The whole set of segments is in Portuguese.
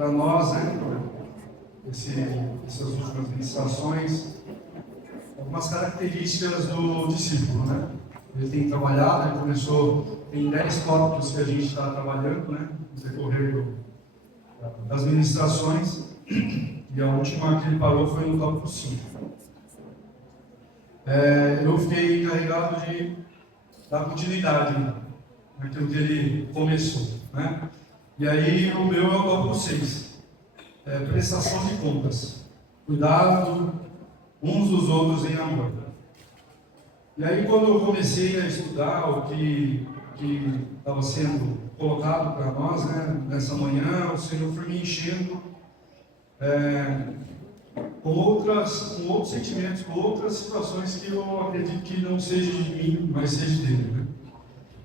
para nós, né, essas últimas ministrações, algumas características do discípulo, né? Ele tem trabalhado, ele começou, tem 10 tópicos que a gente está trabalhando, né, no decorrer das ministrações, e a última que ele parou foi no tópico 5. Eu fiquei encarregado de dar continuidade naquilo que ele começou, né? E aí o meu é o tópico 6, prestação de contas, cuidado uns dos outros em amor. E aí quando eu comecei a estudar o que estava sendo colocado para nós, né, nessa manhã, o Senhor foi me enchendo com outros sentimentos, com outras situações que eu acredito que não seja de mim, mas seja dele, né?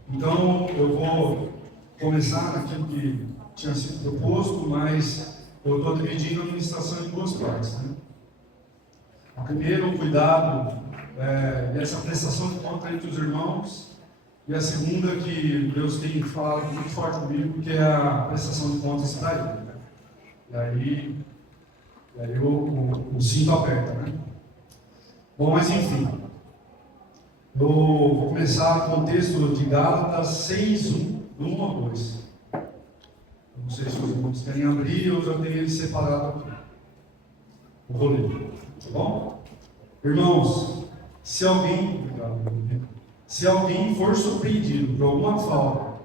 Então eu vou começar naquilo que tinha sido proposto, mas eu estou dividindo a ministração em duas partes, né? A primeira, o cuidado dessa prestação de conta entre os irmãos, e a segunda, que Deus tem falado muito forte comigo, que é a prestação de contas para ele, né? E aí o cinto aperta, né? Bom, mas enfim, eu vou começar com o texto de Gálatas 6:1, do 1 ao 2. Não sei se os irmãos querem abrir, eu já tenho ele separado aqui. Eu vou ler, tá bom? Irmãos, se alguém for surpreendido por alguma falta,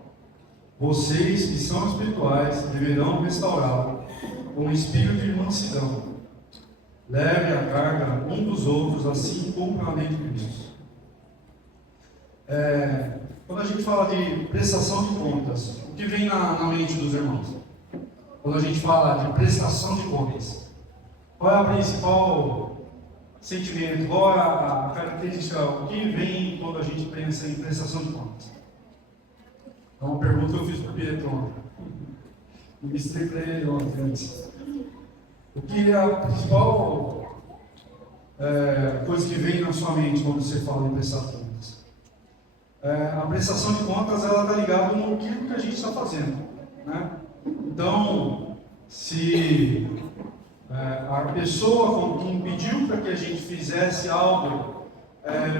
vocês que são espirituais deverão restaurá-lo com um espírito de mansidão. Leve a carga um dos outros, assim como a lei de Cristo. Quando a gente fala de prestação de contas, o que vem na mente dos irmãos? Quando a gente fala de prestação de contas, qual é o principal sentimento, qual é a característica, o que vem quando a gente pensa em prestação de contas? É uma pergunta que eu fiz para o Pietro ontem. Ministrei para ele ontem antes. O que é a principal coisa que vem na sua mente quando você fala em prestar contas? A prestação de contas, ela está ligada no que a gente está fazendo, né? Então, se a pessoa que impediu para que a gente fizesse algo,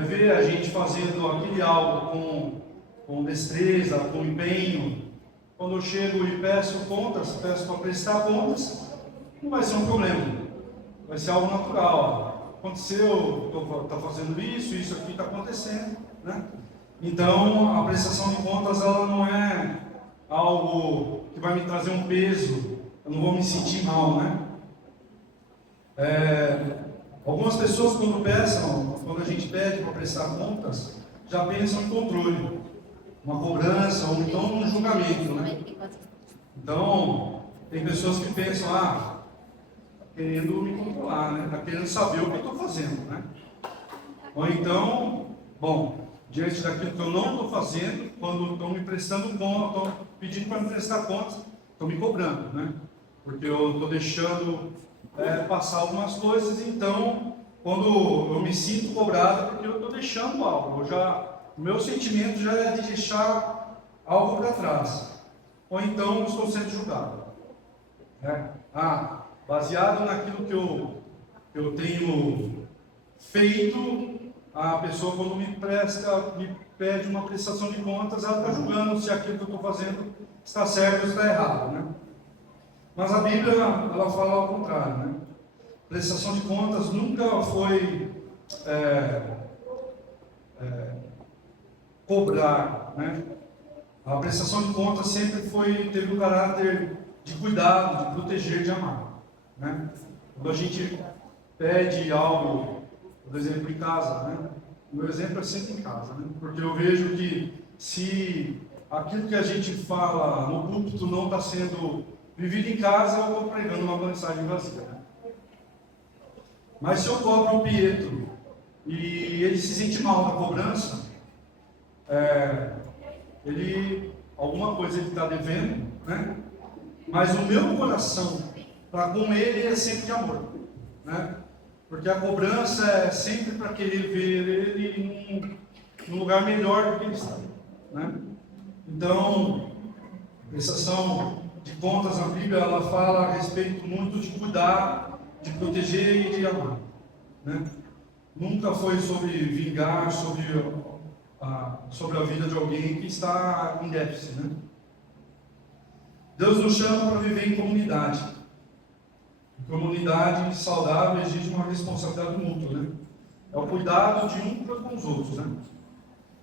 vê a gente fazendo aquele algo com destreza, com empenho, quando eu chego e peço para prestar contas, não vai ser um problema, vai ser algo natural. Aconteceu, está fazendo isso aqui está acontecendo, né? Então, a prestação de contas, ela não é algo que vai me trazer um peso, eu não vou me sentir mal, né? Algumas pessoas, quando a gente pede para prestar contas, já pensam em controle, uma cobrança, ou então um julgamento, né? Então, tem pessoas que pensam, querendo me controlar, né? Está querendo saber o que eu estou fazendo, né? Ou então, diante daquilo que eu não estou fazendo, quando estão me prestando conta, estão pedindo para me prestar contas, estão me cobrando, né? Porque eu estou deixando passar algumas coisas, então, quando eu me sinto cobrado, porque eu estou deixando algo, o meu sentimento já é de deixar algo para trás, ou então estou sendo julgado, né? Baseado naquilo que eu tenho feito, a pessoa, quando me pede uma prestação de contas, ela está julgando se aquilo que eu estou fazendo está certo ou está errado, né? Mas a Bíblia, ela fala ao contrário, né? Prestação de contas nunca foi cobrar, né? A prestação de contas sempre teve o caráter de cuidado, de proteger, de amar, né? Quando a gente pede algo, por exemplo, em casa, né? O meu exemplo é sempre em casa, né? Porque eu vejo que se aquilo que a gente fala no púlpito não está sendo vivido em casa, eu estou pregando uma mensagem vazia, né? Mas se eu cobro o Pietro e ele se sente mal da cobrança, alguma coisa ele está devendo, né? Mas o meu coração para com ele é sempre de amor, né? Porque a cobrança é sempre para querer ver ele num lugar melhor do que ele está, né? Então, prestação de contas na Bíblia, ela fala a respeito muito de cuidar, de proteger e de amar, né? Nunca foi sobre vingar, sobre a vida de alguém que está em déficit, né? Deus nos chama para viver em comunidade. Comunidade saudável exige uma responsabilidade mútua, né? É o cuidado de um para com os outros, né?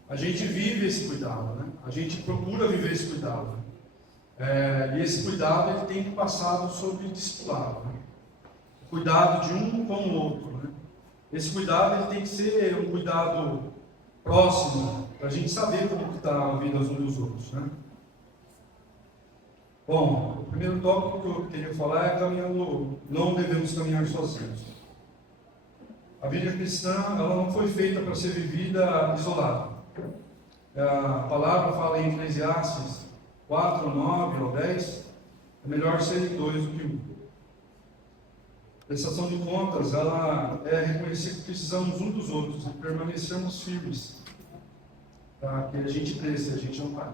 A gente vive esse cuidado, né? A gente procura viver esse cuidado, né? E esse cuidado ele tem passado sobre discipulado, né? O cuidado de um com o outro, né? Esse cuidado ele tem que ser um cuidado próximo, para a gente saber como está a vida uns dos outros, né? Bom, o primeiro tópico que eu queria falar é caminhando, não devemos caminhar sozinhos. A vida cristã ela não foi feita para ser vivida isolada. A palavra fala em Eclesiastes 4, 9 ao 10, é melhor serem dois do que um. Prestação de contas, ela é reconhecer que precisamos um dos outros e permanecermos firmes, para que a gente cresça e a gente não pare.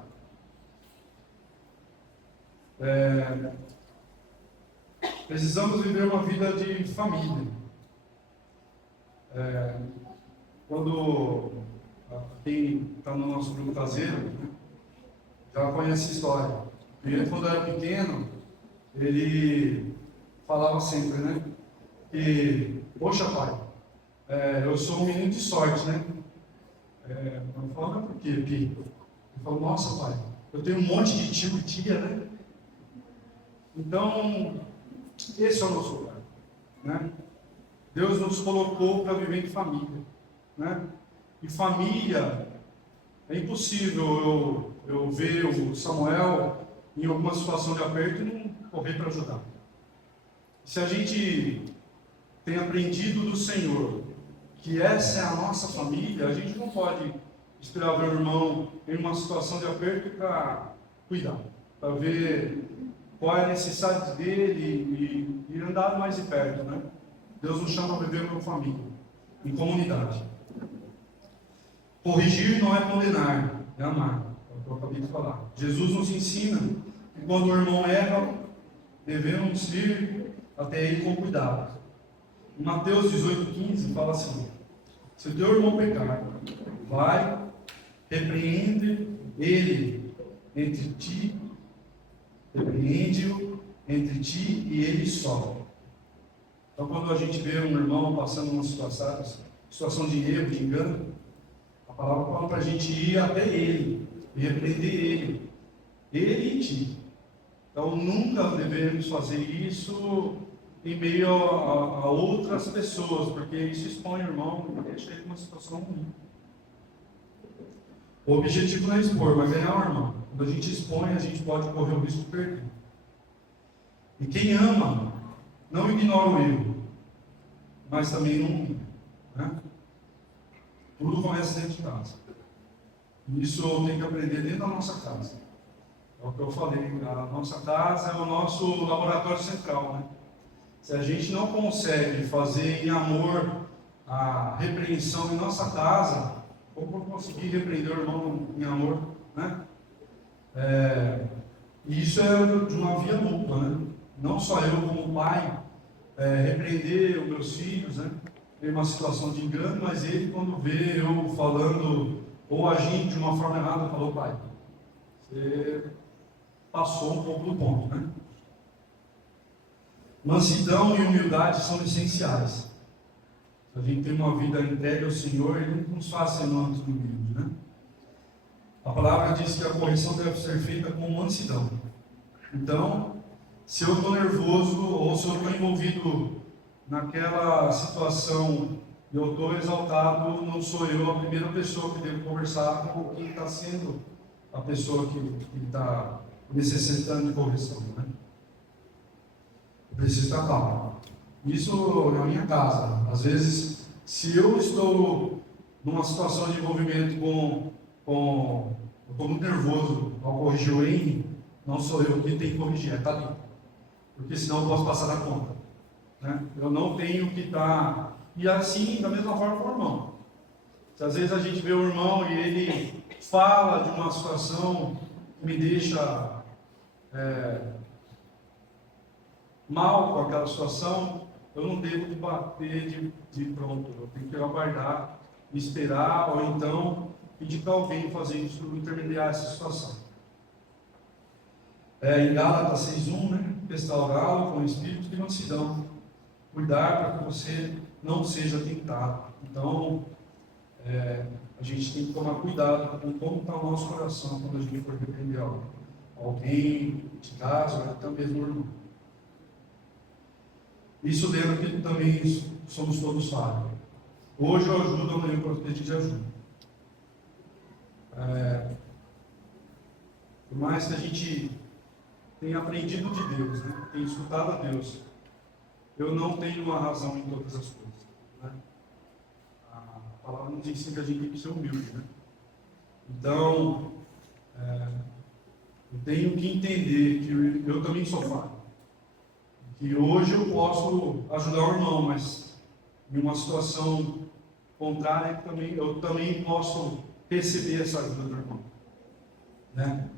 Precisamos viver uma vida de família. Quando quem está no nosso grupo caseiro, né, já conhece a história. Ele, quando era pequeno, ele falava sempre, né? Que, poxa pai, eu sou um menino de sorte, né? Eu falo, mas por quê? Ele falou, nossa pai, eu tenho um monte de tio e tia, né? Então, esse é o nosso lugar, né? Deus nos colocou para viver em família, né? E família, é impossível eu ver o Samuel em alguma situação de aperto e não correr para ajudar. Se a gente tem aprendido do Senhor que essa é a nossa família, a gente não pode esperar ver o irmão em uma situação de aperto para cuidar, para ver qual é a necessidade dele e andar mais de perto, né? Deus nos chama a viver como família, em comunidade. Corrigir não é condenar, é amar. É o que eu acabei de falar. Jesus nos ensina que quando o irmão erra, devemos ir até ele com cuidado. Em Mateus 18,15 fala assim: se o teu irmão pecar, vai, repreende-o entre ti, repreende-o entre ti e ele só. Então, quando a gente vê um irmão passando uma situação de erro, de engano, a palavra fala para a gente ir até ele e repreender ele e ti. Então, nunca devemos fazer isso em meio a outras pessoas, porque isso expõe o irmão e deixa ele numa situação ruim. O objetivo não é expor, mas ganhar o irmão. Quando a gente expõe, a gente pode correr o risco de perder. E quem ama, não ignora o erro, mas também não, né? Tudo começa dentro de casa. Isso eu tenho que aprender dentro da nossa casa. É o que eu falei, a nossa casa é o nosso laboratório central, né? Se a gente não consegue fazer em amor a repreensão em nossa casa, como conseguir repreender o irmão em amor, né? E isso é de uma via dupla, né? Não só eu como pai repreender os meus filhos, né? Em uma situação de engano, mas ele quando vê eu falando ou agindo de uma forma errada, falou: pai, você passou um pouco do ponto, né? Mansidão e humildade são essenciais. Se a gente tem uma vida entregue ao Senhor, Ele não nos faz ser mansos e humildes, né? A palavra diz que a correção deve ser feita com mansidão. Então, se eu estou nervoso ou se eu estou envolvido naquela situação e eu estou exaltado, não sou eu a primeira pessoa que devo conversar com quem está sendo a pessoa que está necessitando de correção, né? Eu preciso estar calmo. Isso na minha casa. Às vezes, se eu estou numa situação de envolvimento eu estou muito nervoso ao corrigir o Henry, não sou eu que tenho que corrigir, está ali. Porque senão eu posso passar da conta, né? Eu não tenho que estar... E assim, da mesma forma com o irmão. Se às vezes a gente vê o irmão e ele fala de uma situação que me deixa mal com aquela situação, eu não devo bater de pronto. Eu tenho que aguardar, esperar, ou então pedir para alguém fazer isso, intermediar essa situação. Em Gálatas 6:1, né? Restaurá-lo com o espírito de mansidão. Cuidar para que você não seja tentado. Então, a gente tem que tomar cuidado com como está o nosso coração quando a gente for repreender alguém de casa, ou até mesmo o irmão. Isso lembra que também somos todos falhos. Hoje eu ajudo, amanhã eu posso pedir de ajuda. Por mais que a gente tenha aprendido de Deus, né? Tenha escutado a Deus, eu não tenho uma razão em todas as coisas. Né? A palavra nos ensina que a gente tem que ser humilde. Né? Então, eu tenho que entender que eu também sou falho. Que hoje eu posso ajudar o irmão, mas em uma situação contrária, eu também posso receber essa ajuda do irmão. Né?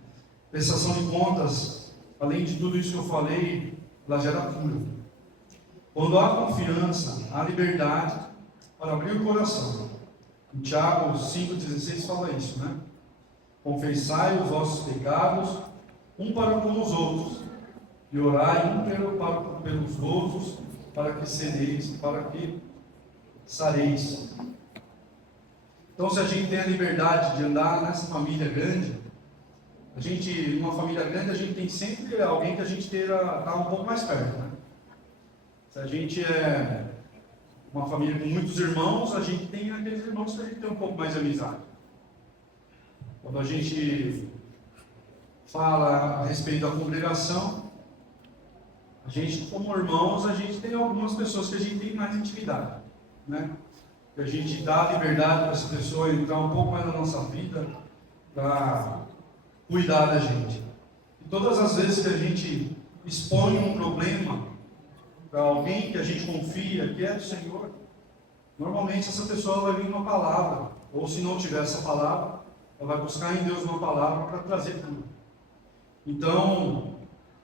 Prestação de contas, além de tudo isso que eu falei, ela gera cura. Quando há confiança, há liberdade para abrir o coração. Em Tiago 5,16 fala isso, né? Confessai os vossos pecados, um para com os outros, e orai pelos outros, para que sareis. Então, se a gente tem a liberdade de andar nessa família grande, numa família grande, a gente tem sempre alguém que a gente está um pouco mais perto, né? Se a gente é uma família com muitos irmãos, a gente tem aqueles irmãos que a gente tem um pouco mais de amizade. Quando a gente fala a respeito da congregação, a gente, como irmãos, a gente tem algumas pessoas que a gente tem mais intimidade, né? Que a gente dá liberdade para essa pessoa entrar um pouco mais na nossa vida, para cuidar da gente. E todas as vezes que a gente expõe um problema para alguém que a gente confia, que é do Senhor, normalmente essa pessoa vai vir uma palavra, ou se não tiver essa palavra, ela vai buscar em Deus uma palavra para trazer cura. Então,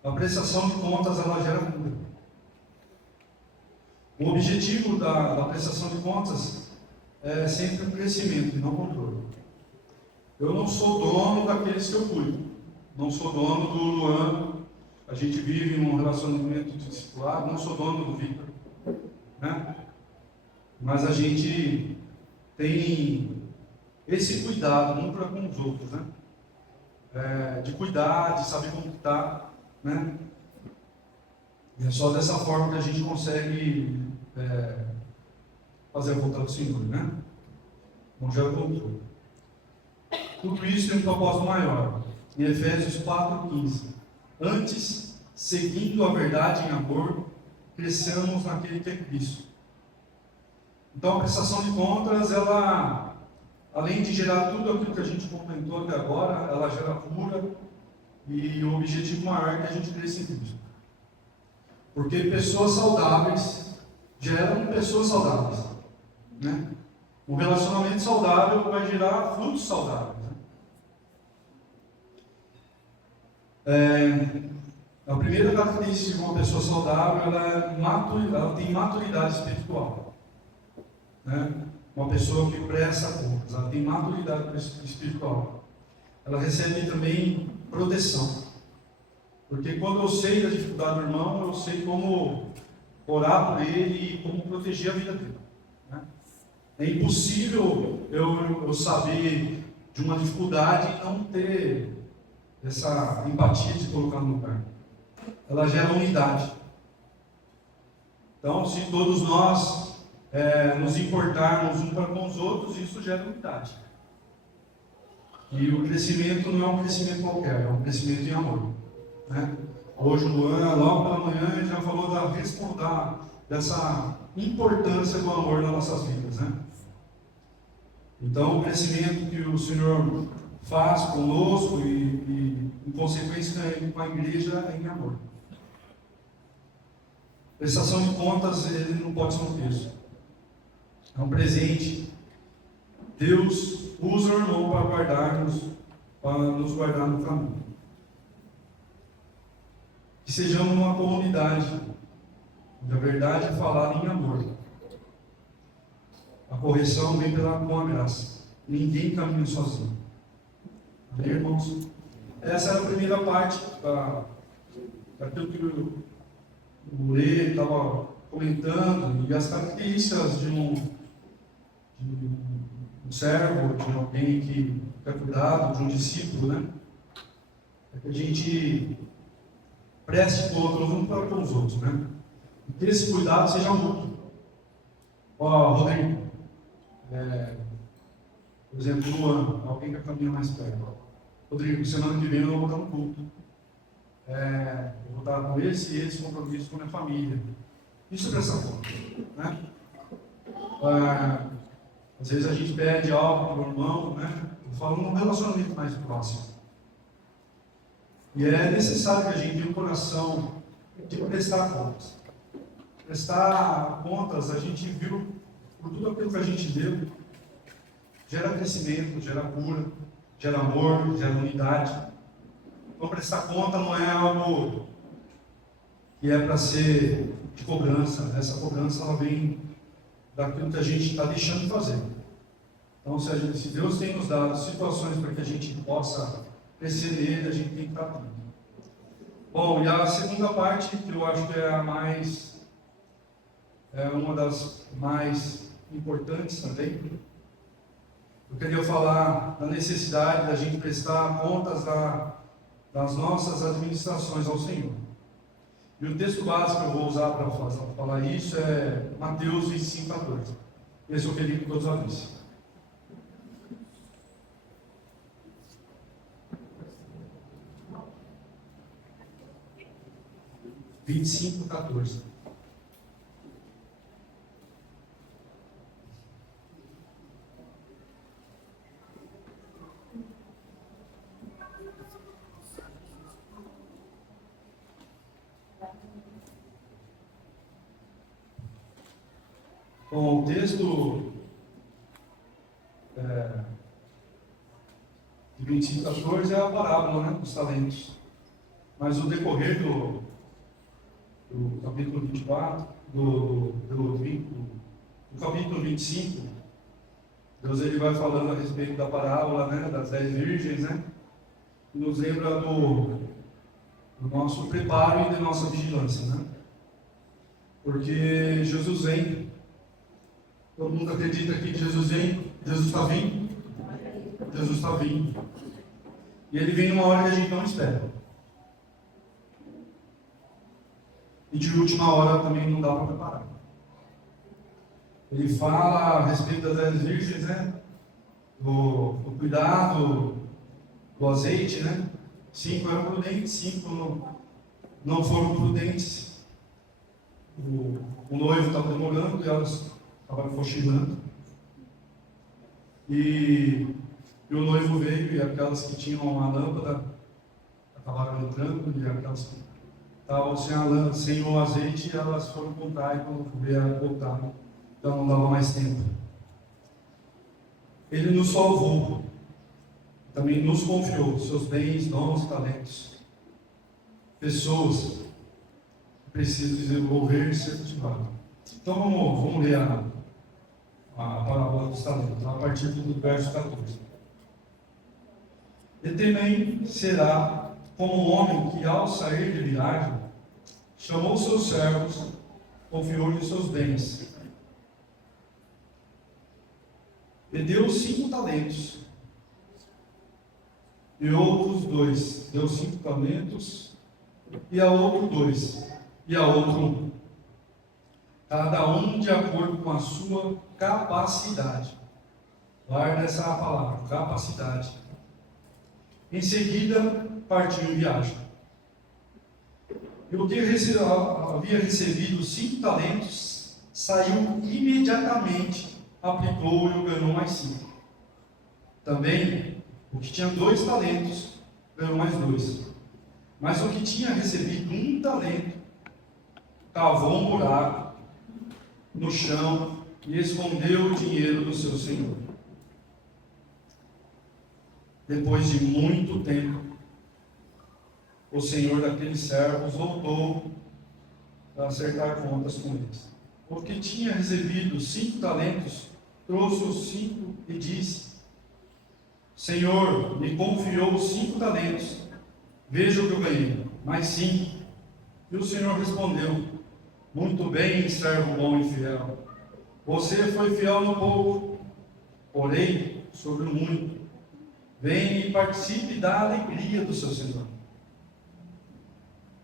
a prestação de contas, ela gera cura. O objetivo da prestação de contas é sempre o crescimento e não o controle. Eu não sou dono daqueles que eu cuido. Não sou dono do Luan. A gente vive em um relacionamento discipulado. Não sou dono do Victor. Né? Mas a gente tem esse cuidado um para com os outros. Né? De cuidar, de saber como está. Né? E é só dessa forma que a gente consegue fazer a vontade do Senhor. Né? Não gera controle. Tudo isso tem um propósito maior. Em Efésios 4,15. Antes, seguindo a verdade em amor, cresçamos naquele que é Cristo. Então, a prestação de contas, ela, além de gerar tudo aquilo que a gente comentou até agora, ela gera cura, e o objetivo maior é que a gente cresça em Cristo. Porque pessoas saudáveis geram pessoas saudáveis. Né? Um relacionamento saudável vai gerar frutos saudáveis. A primeira característica de uma pessoa saudável, ela tem maturidade espiritual. Né? Uma pessoa que presta contas, ela tem maturidade espiritual. Ela recebe também proteção. Porque quando eu sei da dificuldade do irmão, eu sei como orar por ele e como proteger a vida dele. Né? É impossível eu saber de uma dificuldade e não ter essa empatia de colocar no lugar. Ela gera unidade. Então, se todos nós nos importarmos uns para com os outros, isso gera unidade. E o crescimento não é um crescimento qualquer, é um crescimento em amor. Né? Hoje o Luan, logo pela manhã, já falou dessa importância do amor nas nossas vidas. Né? Então, o crescimento que o Senhor faz conosco e em consequência com a igreja é em amor. Prestação de contas, ele não pode ser um preço. É um presente. Deus usa o irmão para nos guardar no caminho. Que sejamos uma comunidade onde a verdade é falada em amor. A correção vem com a graça. Ninguém caminha sozinho. Amém, irmãos? Essa é a primeira parte daquilo que o Lê estava comentando, e as características de um servo, de alguém que é cuidado, de um discípulo, né? É que a gente preste conta uns para com os outros, né? E que esse cuidado seja mútuo. Ó, Rodrigo, por exemplo, Luan, alguém que caminha mais perto. Rodrigo, semana que vem eu vou dar um culto. Eu vou estar com esse compromisso com a minha família. Isso dessa forma, né? Às vezes a gente pede algo para o irmão, né? Eu falo num relacionamento mais próximo. E é necessário que a gente tenha um coração de prestar contas. Prestar contas, a gente viu, por tudo aquilo que a gente deu, gera crescimento, gera cura, gera amor, gera unidade. Então, prestar conta não é algo que é para ser de cobrança. Essa cobrança ela vem daquilo que a gente está deixando de fazer. Então, se Deus tem nos dado situações para que a gente possa crescer nele, a gente tem que estar atento. Bom, e a segunda parte, que eu acho que é uma das mais importantes também, eu queria falar da necessidade da gente prestar contas das nossas administrações ao Senhor. E o texto básico que eu vou usar para falar isso é Mateus 25:14. Esse eu queria que todos abrissem. 25:14. Bom, o texto de 25:14 é a parábola, né, dos talentos. Mas o decorrer do capítulo 24, do capítulo 25, Deus ele vai falando a respeito da parábola, né, das 10 virgens, né, e nos lembra do nosso preparo e da nossa vigilância, né? Porque Jesus vem. Todo mundo acredita aqui que Jesus vem? Jesus está vindo? Jesus está vindo. E ele vem numa hora que a gente não espera. E de última hora também não dá para preparar. Ele fala a respeito das 10 virgens, né? Do cuidado, do azeite, né? 5 eram prudentes, 5 não foram prudentes. O noivo estava demorando e elas acabaram cochilando. E o noivo veio e aquelas que tinham a lâmpada acabaram entrando, e aquelas que estavam sem o azeite, elas foram contar e quando vieram voltar, então não dava mais tempo. Ele nos salvou, também nos confiou seus bens, dons, talentos, pessoas que precisam desenvolver e ser cultivadas. Então vamos ler a parábola dos talentos, a partir do verso 14. E também será como um homem que, ao sair de viagem, chamou seus servos, confiou-lhes seus bens, e deu 5 talentos, e outros 2, deu 5 talentos, e a outro 2, e a outro 1, cada um de acordo com a sua capacidade. Guarda essa palavra, capacidade. Em seguida, partiu em viagem. E o que havia recebido 5 talentos, saiu imediatamente, aplicou e o ganhou mais 5. Também, o que tinha 2 talentos, ganhou mais 2. Mas o que tinha recebido 1 talento, cavou um buraco no chão e escondeu o dinheiro do seu senhor. Depois de muito tempo, o senhor daqueles servos voltou para acertar contas com eles. O que tinha recebido 5 talentos, trouxe os 5 e disse: Senhor, me confiou 5 talentos, veja o que eu ganhei, mais 5. E o Senhor respondeu: muito bem, servo bom e fiel. Você foi fiel no pouco, porém sobre o muito. Venha e participe da alegria do seu Senhor.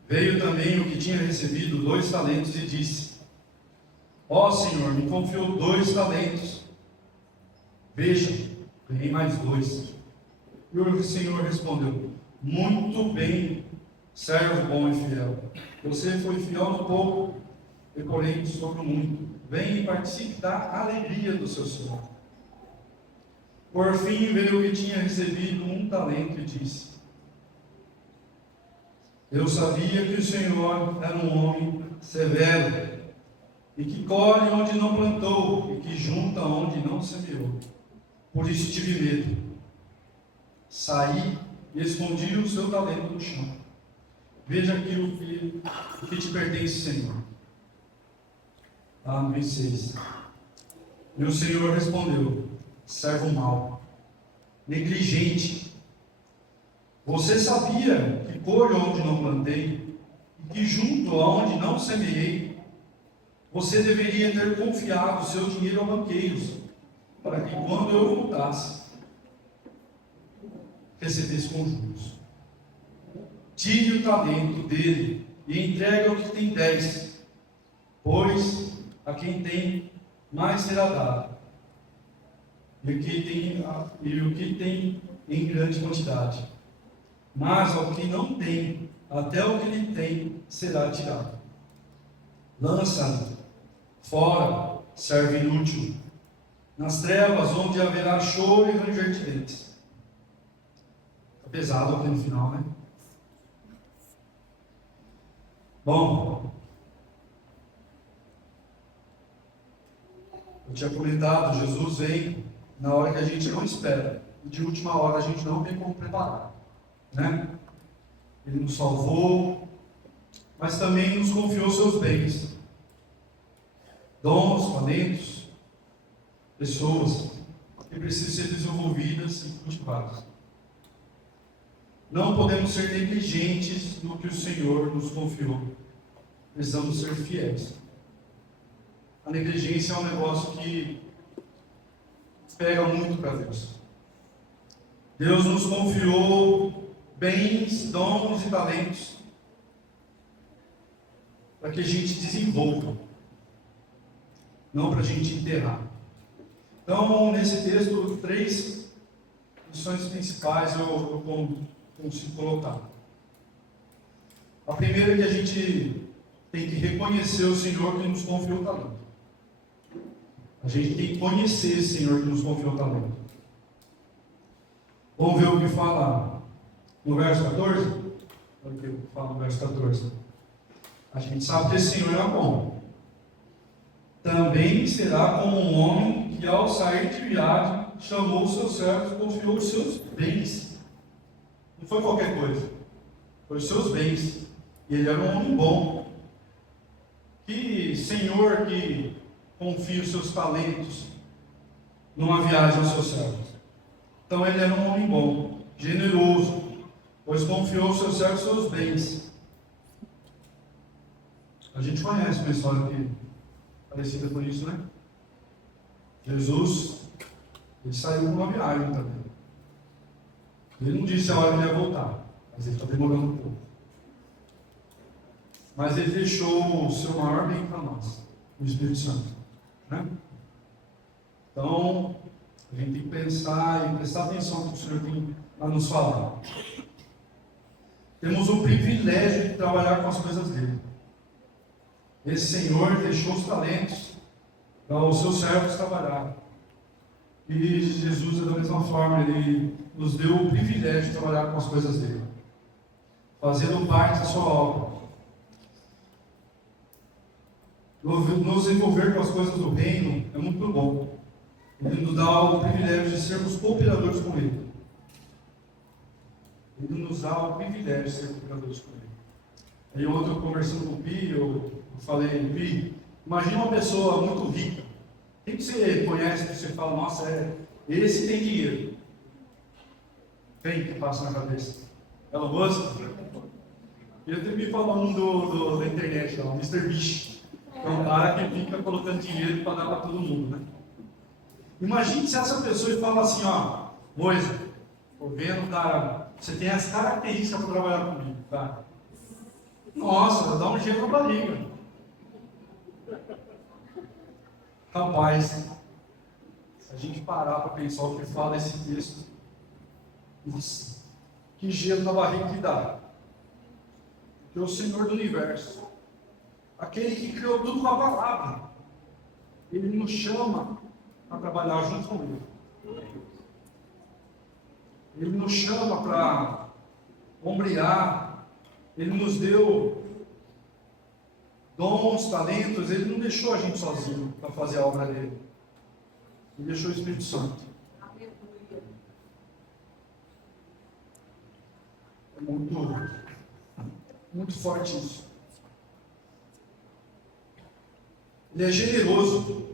Veio também o que tinha recebido 2 talentos e disse: ó Senhor, me confiou 2 talentos. Veja, ganhei mais 2. E o Senhor respondeu: muito bem, servo bom e fiel. Você foi fiel no pouco, e porém sobre o muito. Venha e participe da alegria do seu Senhor. Por fim veio o que tinha recebido 1 talento e disse: eu sabia que o Senhor era um homem severo, e que colhe onde não plantou, e que junta onde não semeou. Por isso tive medo. Saí e escondi o seu talento no chão. Veja aquilo que te pertence, Senhor. Lá no 26. E o Senhor respondeu: servo mau, negligente. Você sabia que colho onde não plantei, e que junto aonde não semeei. Você deveria ter confiado o seu dinheiro a banqueiros, para que quando eu voltasse, recebesse com juros. Tire o talento dele e entregue ao que tem 10, pois a quem tem mais será dado, e o que tem em grande quantidade. Mas ao que não tem, até o que ele tem será tirado. Lança-no fora, servo inútil, nas trevas onde haverá choro e ranger de dentes. Está pesado aqui no final, né? Bom, eu tinha comentado, Jesus vem na hora que a gente não espera, e de última hora a gente não tem como preparar, né? Ele nos salvou, mas também nos confiou seus bens, dons, talentos, pessoas que precisam ser desenvolvidas e cultivadas. Não podemos ser negligentes no que o Senhor nos confiou. Precisamos ser fiéis. A negligência é um negócio que pega muito para Deus. Deus nos confiou bens, dons e talentos para que a gente desenvolva, não para a gente enterrar. Então, nesse texto, 3 lições principais eu consigo colocar. A primeira é que a gente tem que reconhecer o Senhor que nos confiou o talento. A gente tem que conhecer o Senhor que nos confiou o talento. Vamos ver o que fala no verso 14? Olha o que fala no verso 14. A gente sabe que esse Senhor é bom. Também será como um homem que, ao sair de viagem, chamou os seus servos e confiou os seus bens. Não foi qualquer coisa. Foi os seus bens. E ele era um homem bom. Que Senhor que confia os seus talentos numa viagem aos seus servos. Então ele era um homem bom, generoso, pois confiou aos seus servos seus bens. A gente conhece uma história aqui parecida com isso, né? Jesus, ele saiu numa viagem também. Ele não disse a hora que ele ia voltar, mas ele está demorando um pouco. Mas ele deixou o seu maior bem para nós, o Espírito Santo, né? Então, a gente tem que pensar e prestar atenção no que o Senhor tem a nos falar. Temos o privilégio de trabalhar com as coisas dele. Esse Senhor deixou os talentos para os seus servos trabalhar. E Jesus, da mesma forma, ele nos deu o privilégio de trabalhar com as coisas dele, fazendo parte da sua obra. Nos envolver com as coisas do reino é muito bom. Ele nos dá o privilégio de sermos cooperadores com ele. Ele nos dá o privilégio de ser cooperadores com ele. Aí ontem eu conversando com o Pi, eu Eu falei, Vi, imagina uma pessoa muito rica. Quem que você conhece que você fala, nossa, esse tem dinheiro? Quem que passa na cabeça? Elon Musk? Ele me falou da internet, o Mr. Beast. É um cara que fica colocando dinheiro para dar para todo mundo, né? Imagine se essa pessoa fala assim, ó, Moisa, tô vendo, cara, você tem as características para trabalhar comigo, tá? Nossa, dá um jeito na barriga. Rapaz, se a gente parar para pensar o que fala esse texto, nossa, que gelo na barriga que dá. Porque o Senhor do Universo, aquele que criou tudo com a palavra, Ele nos chama para trabalhar junto com Ele. Ele nos chama para ombrear. Ele nos deu dons, talentos. Ele não deixou a gente sozinho para fazer a obra dele. Ele deixou o Espírito Santo. É muito forte isso. Ele é generoso,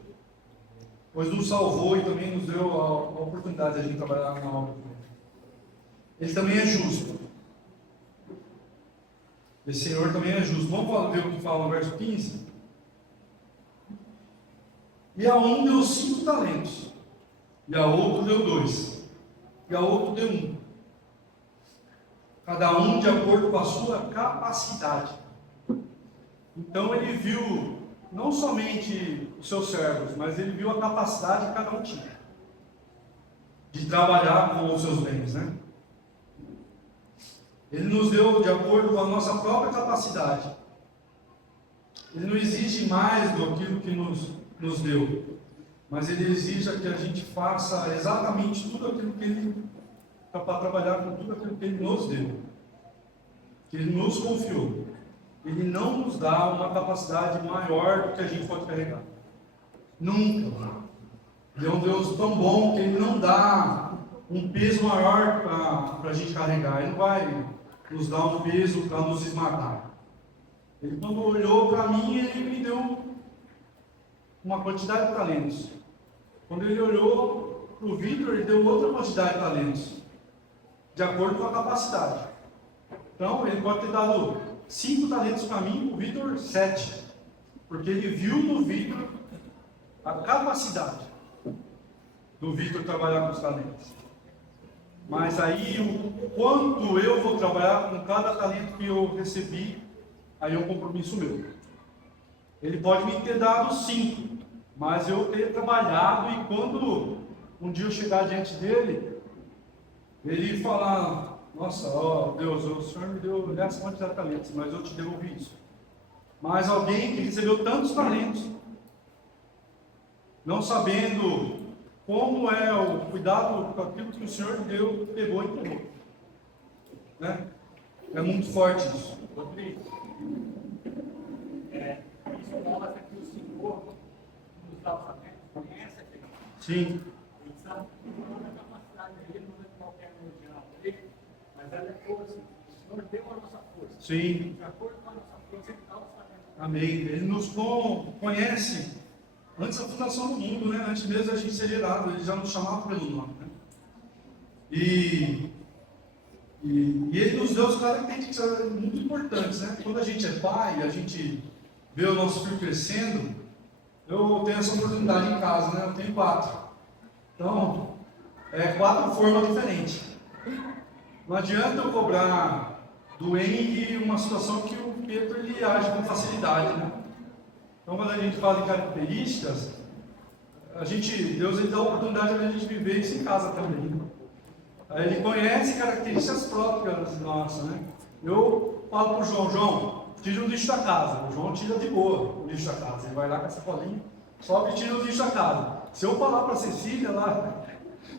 pois nos salvou e também nos deu a oportunidade de a gente trabalhar na obra dele. Ele também é justo. Esse Senhor também é justo. Vamos ver o que fala no verso 15? E a um deu 5 talentos, e a outro deu 2, e a outro deu 1. Cada um de acordo com a sua capacidade. Então ele viu não somente os seus servos, mas ele viu a capacidade que cada um tinha de trabalhar com os seus bens, né? Ele nos deu de acordo com a nossa própria capacidade. Ele não exige mais do que nos deu, mas ele exige que a gente faça exatamente tudo aquilo que ele para trabalhar com tudo aquilo que Ele nos deu, que Ele nos confiou. Ele não nos dá uma capacidade maior do que a gente pode carregar. Nunca. Ele é um Deus tão bom que Ele não dá um peso maior para a gente carregar. Ele não vai nos dar um peso para nos esmagar. Ele, quando olhou para mim, Ele me deu uma quantidade de talentos. Quando Ele olhou para o Vitor, Ele deu outra quantidade de talentos, de acordo com a capacidade. Então, Ele pode ter dado 5 talentos para mim, o Vitor 7, porque Ele viu no Vitor a capacidade do Vitor trabalhar com os talentos. Mas aí, o quanto eu vou trabalhar com cada talento que eu recebi, aí é um compromisso meu. Ele pode me ter dado 5, mas eu ter trabalhado, e quando um dia eu chegar diante dele, ele falar, nossa, ó Deus, o Senhor me deu essa quantidade de talentos, mas eu te devolvi isso. Mas alguém que recebeu tantos talentos, não sabendo como é o cuidado com aquilo que o Senhor deu, pegou e entregou. Né? É muito forte isso. Isso mostra que o Senhor nos dá o talentos, conhece a gente. Sim. Então, a capacidade dele não é qualquer mundial dele, mas ela é força. O Senhor deu a nossa força. Sim. De acordo com a nossa força, Ele dá os talentos. Amém. Ele nos conhece antes da fundação do mundo, né? Antes mesmo da gente ser gerado, Ele já nos chamava pelo nome, né? E Ele nos deu as características muito importantes, né? Quando a gente é pai, a gente vê o nosso filho crescendo. Eu tenho essa oportunidade em casa, né? Eu tenho 4. Então, 4 formas diferentes. Não adianta eu cobrar do Henry uma situação que o Pedro ele age com facilidade, né? Então, quando a gente fala de características, Deus ele dá a oportunidade de a gente viver isso em casa também. Aí ele conhece características próprias nossas, né? Eu falo para o João, tira o lixo da casa. O João tira de boa o lixo da casa. Ele vai lá com essa colinha, sobe e tira o lixo da casa. Se eu falar para a Cecília lá,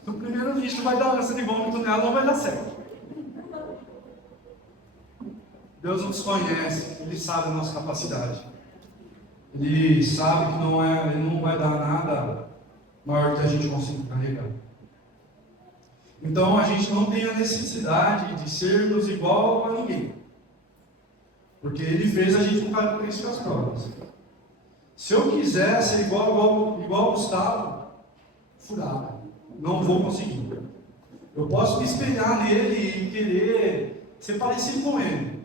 no primeiro lixo vai dar ânsia de vômito nela, não vai dar certo. Deus nos conhece, Ele sabe a nossa capacidade. Ele sabe que Ele não vai dar nada maior que a gente consiga carregar. Então a gente não tem a necessidade de sermos igual a ninguém. Porque ele fez a gente com características próprias. Se eu quiser ser igual ao Gustavo, furada. Não vou conseguir. Eu posso me espelhar nele e querer ser parecido com ele.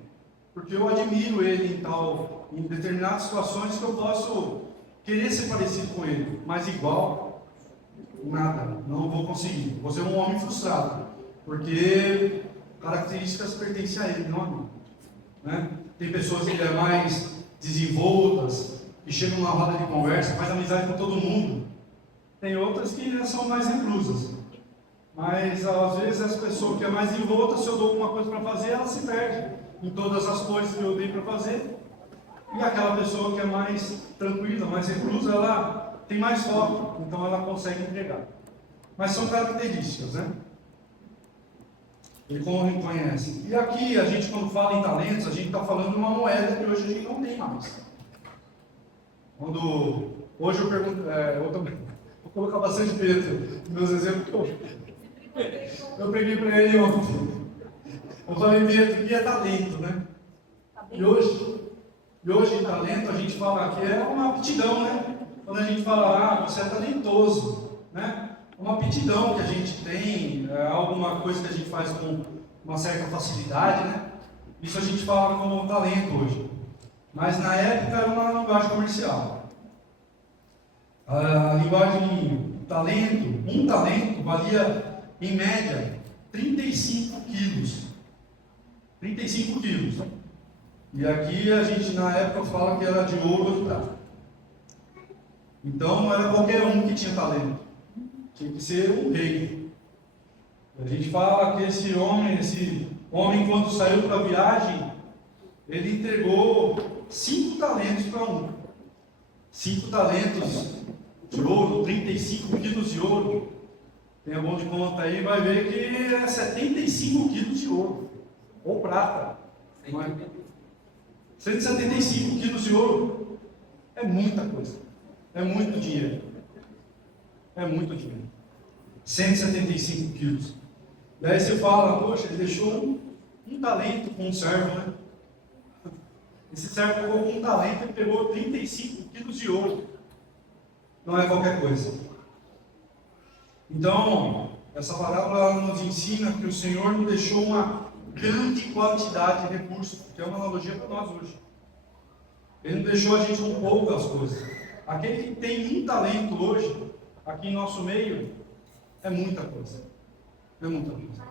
Porque eu admiro ele em determinadas situações que eu posso querer ser parecido com ele. Mas igual, nada. Não vou conseguir. Vou ser um homem frustrado. Porque características pertencem a ele, não a mim. Né? Tem pessoas que são mais desenvoltas, que chegam na roda de conversa, faz amizade com todo mundo. Tem outras que são mais reclusas. Mas às vezes essa pessoa que é mais desenvolta, se eu dou alguma coisa para fazer, ela se perde em todas as coisas que eu dei para fazer. E aquela pessoa que é mais tranquila, mais reclusa, ela tem mais foco, então ela consegue entregar. Mas são características, né? Ele conhece. E aqui, a gente quando fala em talentos, a gente está falando de uma moeda que hoje a gente não tem mais. Hoje eu pergunto, eu também vou colocar bastante Pedro nos meus exemplos. Eu preguei para ele ontem. Eu falei, Pedro, que é talento, né? E hoje em talento a gente fala que é uma aptidão, né? Quando a gente fala, você é talentoso, né? Uma aptidão que a gente tem, alguma coisa que a gente faz com uma certa facilidade, né? Isso a gente fala como talento hoje. Mas na época era uma linguagem comercial. A linguagem talento, um talento valia em média 35 quilos. 35 quilos. E aqui a gente na época fala que era de ouro ou de prata. Então não era qualquer um que tinha talento. Tinha que ser um rei. A gente fala que esse homem quando saiu para a viagem, ele entregou 5 talentos para um. 5 talentos de ouro, 35 quilos de ouro. Quem é bom de conta aí vai ver que é 75 quilos de ouro. Ou prata. 175 quilos de ouro. É muita coisa. É muito dinheiro. É muito dinheiro. 175 quilos. E aí você fala, poxa, ele deixou um talento com um servo, né? Esse servo pegou um talento e pegou 35 quilos de ouro. Não é qualquer coisa. Então, essa parábola nos ensina que o Senhor nos deixou uma grande quantidade de recursos, que é uma analogia para nós hoje. Ele não deixou a gente com poucas coisas. Aquele que tem um talento hoje, aqui em nosso meio, é muita coisa. É muita coisa.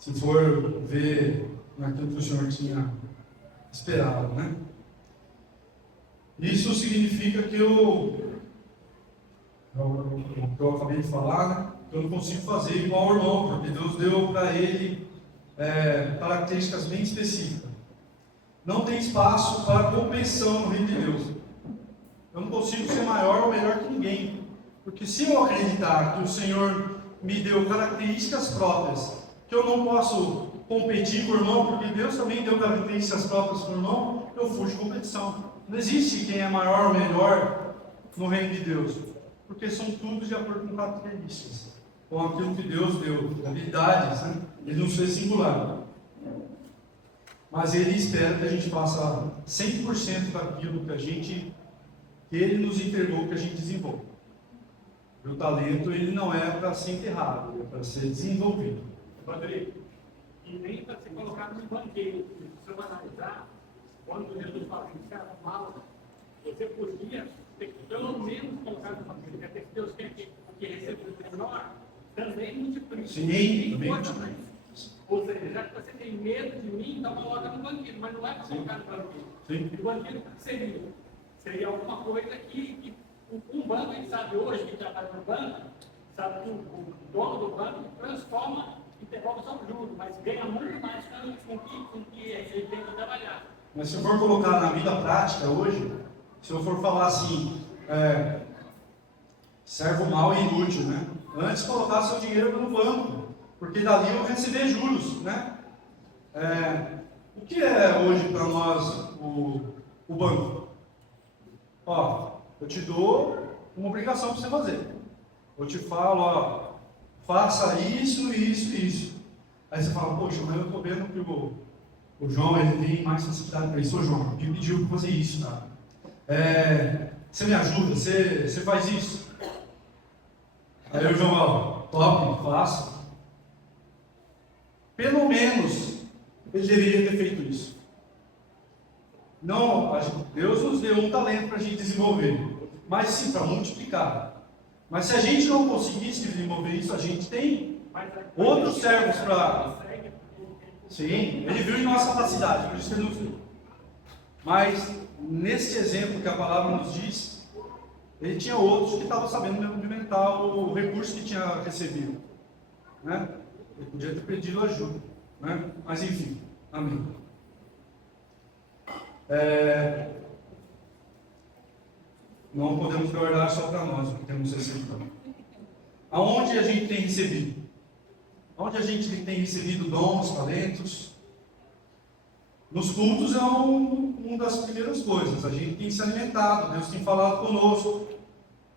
Se for ver naquilo que o Senhor tinha esperado, né? Isso significa que eu acabei de falar, né? Que eu não consigo fazer igual ao irmão, porque Deus deu para ele características bem específicas. Não tem espaço para competição no reino de Deus. Eu não consigo ser maior ou melhor que ninguém. Porque se eu acreditar que o Senhor me deu características próprias, que eu não posso competir com o irmão, porque Deus também deu características próprias para o irmão, eu fujo de competição. Não existe quem é maior ou melhor no reino de Deus. Porque são tudo de acordo com características. Com aquilo que Deus deu, habilidades, né? Ele não fez singular. Mas Ele espera que a gente faça 100% daquilo que Ele nos entregou, que a gente desenvolva. O talento, ele não é para ser enterrado, é para ser desenvolvido. Rodrigo, e nem para ser colocado no banqueiro. Se você analisar, quando Jesus fala que era mal, você podia ter que pelo menos colocar no banqueiro. Porque Deus quer que receba o menor também multiplique. Sim, também multiplique. Ou seja, já que você tem medo de mim, então coloca no banqueiro, mas não é para colocar no banqueiro. Sim. E o banqueiro o que seria? Seria alguma coisa que um banco, a gente sabe hoje, que trabalha no banco, sabe que o dono do banco transforma e devolve só o juro, mas ganha muito mais com que ele tenta trabalhar. Mas se eu for colocar na vida prática hoje, se eu for falar assim, servo mau e inútil, né? Antes colocar seu dinheiro no banco, porque dali eu receber juros, né? O que é hoje para nós o banco? Ó, eu te dou uma obrigação para você fazer. Eu te falo, ó, faça isso, isso, isso. Aí você fala, poxa, mas eu estou vendo que O João, ele tem mais facilidade para isso. Ô João, me pediu para fazer isso, tá? Você me ajuda? Você faz isso? Aí o João, ó, top, faço. Pelo menos, ele deveria ter feito isso. Não, Deus nos deu um talento para a gente desenvolver, mas sim para multiplicar. Mas se a gente não conseguisse desenvolver isso, a gente tem outros servos para. Sim, ele viu em nossa capacidade, por isso que ele nos deu. Mas nesse exemplo que a palavra nos diz, ele tinha outros que estavam sabendo movimentar o recurso que tinha recebido, né? Ele podia ter pedido ajuda, né? Mas enfim, amém. Não podemos guardar só para nós o que temos recebido. Aonde a gente tem recebido? Aonde a gente tem recebido dons, talentos? Nos cultos é uma das primeiras coisas. A gente tem se alimentado, Deus tem falado conosco.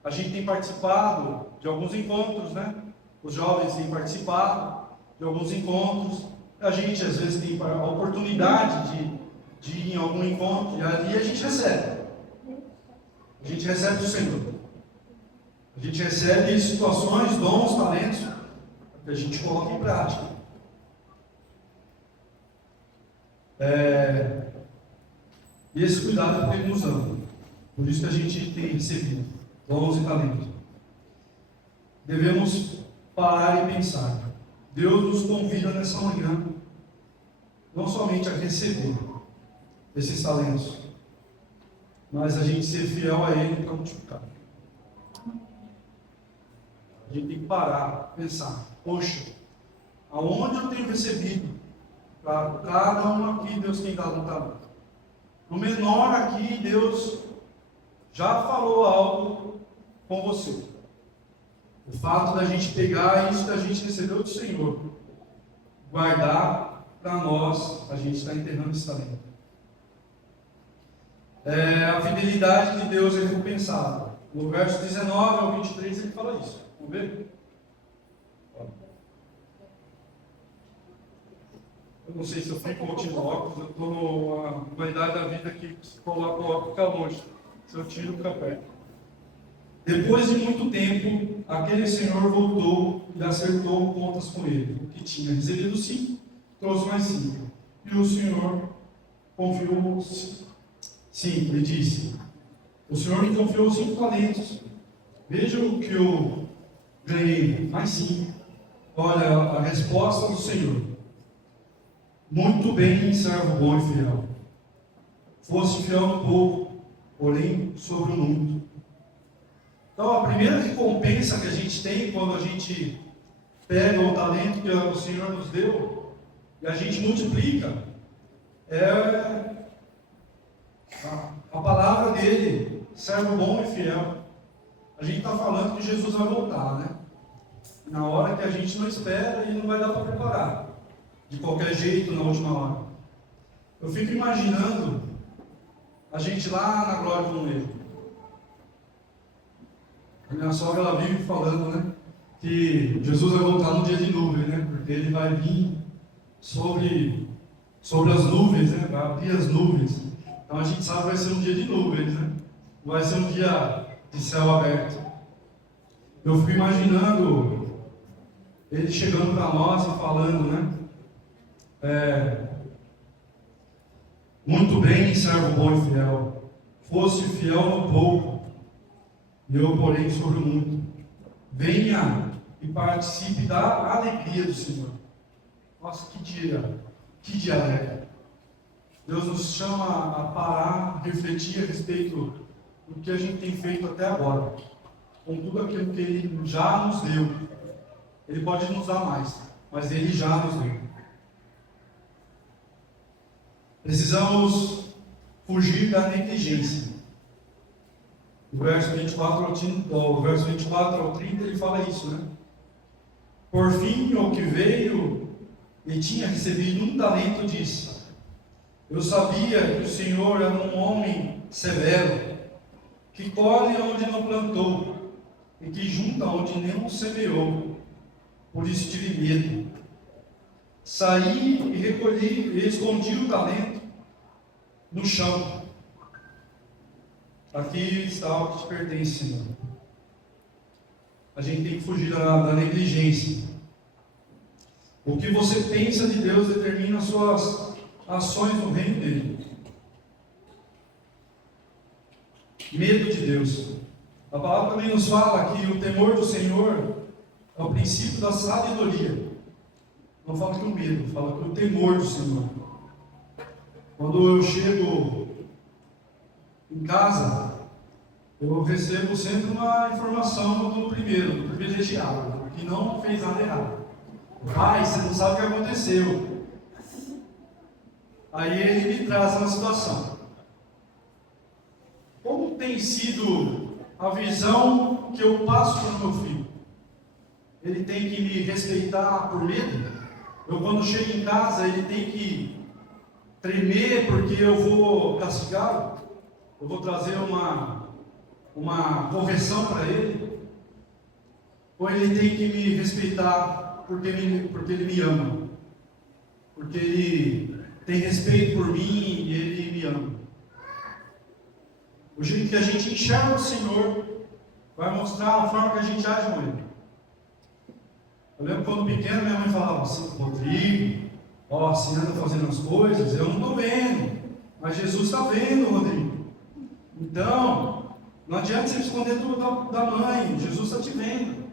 A gente tem participado de alguns encontros, né? Os jovens têm participado de alguns encontros. A gente às vezes tem a oportunidade de ir em algum encontro e ali a gente recebe. A gente recebe do Senhor. A gente recebe situações, dons, talentos, que a gente coloca em prática. E esse cuidado é porque Ele nos ama. Por isso que a gente tem recebido dons e talentos. Devemos parar e pensar. Deus nos convida nessa manhã, não somente a receber esses talentos, mas a gente ser fiel a Ele para multiplicar. A gente tem que parar, pensar, poxa, aonde eu tenho recebido? Para cada um aqui Deus tem dado um talento. No menor aqui Deus já falou algo com você. O fato da gente pegar isso que a gente recebeu do Senhor, guardar para nós, a gente está enterrando esse talento. A fidelidade de Deus é recompensada. No verso 19 ao 23 ele fala isso. Vamos ver? Eu não sei se eu fico ou tiro óculos, eu estou numa idade da vida que se coloca o óculos fica longe. Se eu tiro, fica perto. Depois de muito tempo, aquele senhor voltou e acertou contas com ele. O que tinha recebido 5, trouxe mais 5. E o senhor confiou 5. Ele disse: o senhor me confiou 5 talentos. Veja o que eu ganhei, mais 5. Olha a resposta do Senhor. Muito bem, servo bom e fiel. Fosse fiel no pouco, porém sobre o muito. Então, a primeira recompensa que a gente tem quando a gente pega o talento que o Senhor nos deu e a gente multiplica é a palavra dele, servo bom e fiel. A gente está falando que Jesus vai voltar, né? Na hora que a gente não espera e não vai dar para preparar. De qualquer jeito, na última hora. Eu fico imaginando a gente lá na glória do noivo. A minha sogra, ela vive falando, né? Que Jesus vai voltar no dia de nuvem, né? Porque ele vai vir sobre as nuvens, né? Vai abrir as nuvens. Então a gente sabe que vai ser um dia de nuvens, né? Vai ser um dia de céu aberto. Eu fico imaginando ele chegando para nós e falando, né? Muito bem, servo bom e fiel. Fosse fiel no pouco, e eu porém sobre o muito. Venha e participe da alegria do Senhor. Nossa, que dia alegre. Deus nos chama a parar, refletir a respeito do que a gente tem feito até agora, com tudo aquilo que Ele já nos deu. Ele pode nos dar mais, mas Ele já nos deu. Precisamos fugir da negligência. O verso 24 ao 30 ele fala isso, né? Por fim, o que veio e tinha recebido um talento disse: eu sabia que o Senhor era um homem severo, que colhe onde não plantou e que junta onde não semeou. Por isso tive medo. Saí e recolhi e escondi o talento no chão. Aqui está o que te pertence, Senhor. A gente tem que fugir da negligência. O que você pensa de Deus determina as suas ações no reino dele. Medo de Deus. A palavra também nos fala que o temor do Senhor é o princípio da sabedoria. Não fala que o medo, fala que o temor do Senhor. Quando eu chego em casa, eu recebo sempre uma informação do privilegiado, que não fez nada errado. Pai, você não sabe o que aconteceu. Aí ele me traz uma situação. Como tem sido a visão que eu passo para o meu filho? Ele tem que me respeitar por medo? Eu, quando chego em casa, ele tem que tremer porque eu vou castigá-lo? Eu vou trazer uma correção para ele? Ou ele tem que me respeitar porque ele me ama? Porque ele tem respeito por mim e ele me ama? O jeito que a gente enxerga o Senhor vai mostrar a forma que a gente age com Ele. Eu lembro quando pequeno, minha mãe falava assim: Rodrigo, ó, assim anda fazendo as coisas, eu não estou vendo, mas Jesus está vendo, Rodrigo. Então, não adianta você esconder da mãe, Jesus está te vendo.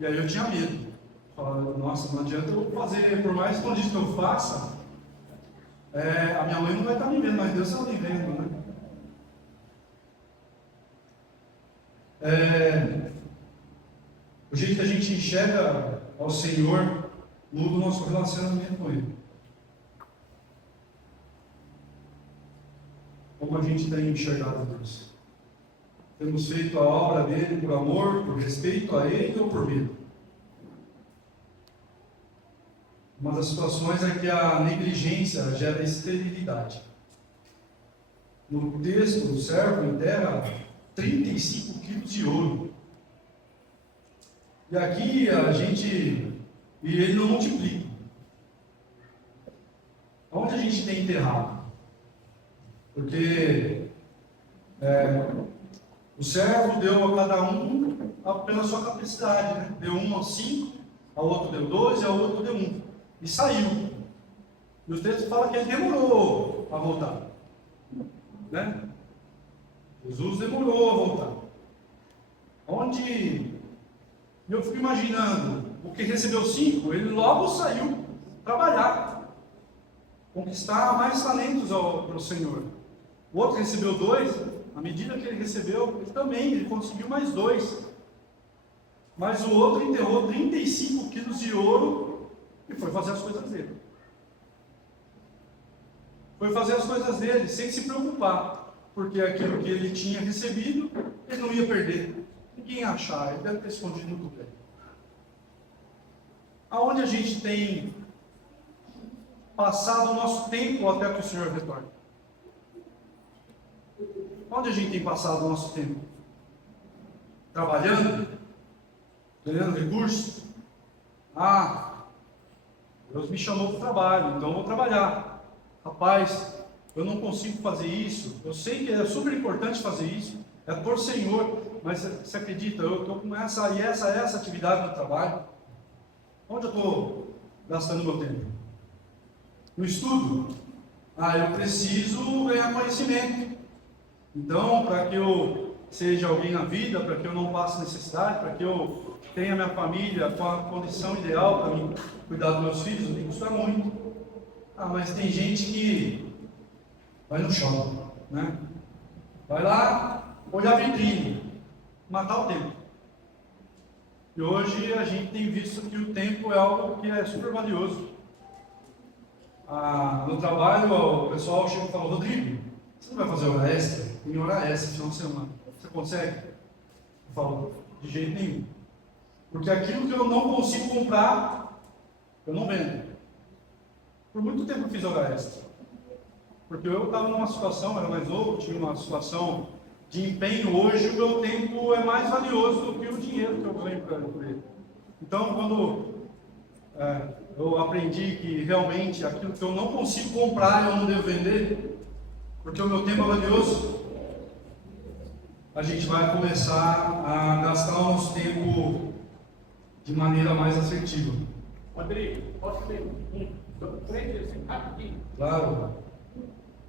E aí eu tinha medo. Falava, nossa, não adianta eu fazer, por mais escondido que eu faça, a minha mãe não vai estar me vendo, mas Deus está me vendo, né? O jeito que a gente enxerga ao Senhor muda o nosso relacionamento com Ele. Como a gente tem enxergado a Deus? Temos feito a obra dele por amor, por respeito a Ele ou por medo? Uma das situações é que a negligência gera esterilidade. No texto, o servo enterra 35 quilos de ouro. E aqui e ele não multiplica. Onde a gente tem enterrado? Porque o servo deu a cada um pela sua capacidade, né? Deu um aos 5, ao outro deu 2 e ao outro deu 1. E saiu. E o texto fala que ele demorou a voltar. Né? Jesus demorou a voltar. E eu fico imaginando, o que recebeu 5, ele logo saiu trabalhar, conquistar mais talentos para o Senhor. O outro recebeu 2, à medida que ele recebeu, ele conseguiu mais 2. Mas o outro enterrou 35 quilos de ouro e foi fazer as coisas dele. Foi fazer as coisas dele sem se preocupar, porque aquilo que ele tinha recebido, ele não ia perder. Ninguém ia achar, ele deve ter escondido no tupé. Aonde a gente tem passado o nosso tempo até que o Senhor retorne? Onde a gente tem passado o nosso tempo? Trabalhando? Ganhando recursos? Deus me chamou para o trabalho, então eu vou trabalhar. Rapaz, eu não consigo fazer isso. Eu sei que é super importante fazer isso. É por Senhor. Mas você acredita, eu estou com essa atividade no trabalho. Onde eu estou gastando meu tempo? No estudo? Eu preciso ganhar conhecimento. Então, para que eu seja alguém na vida, para que eu não passe necessidade, para que eu tenha minha família com a condição ideal para mim cuidar dos meus filhos, eu tenho que estudar muito. Mas tem gente que vai no shopping, né? Vai lá olhar a vitrine, matar o tempo. E hoje a gente tem visto que o tempo é algo que é super valioso. No trabalho, o pessoal chega e fala: Rodrigo, você não vai fazer hora extra? Tem hora extra final de semana. Você consegue? Eu falo: de jeito nenhum. Porque aquilo que eu não consigo comprar, eu não vendo. Por muito tempo eu fiz hora extra. Porque eu estava numa situação, era mais novo, tinha uma situação de empenho. Hoje o meu tempo é mais valioso do que o dinheiro que eu ganho por ele. Então, quando eu aprendi que realmente aquilo que eu não consigo comprar eu não devo vender, porque o meu tempo é valioso. A gente vai começar a gastar o nosso tempo de maneira mais assertiva. Rodrigo, posso ler três rapidinho? Claro.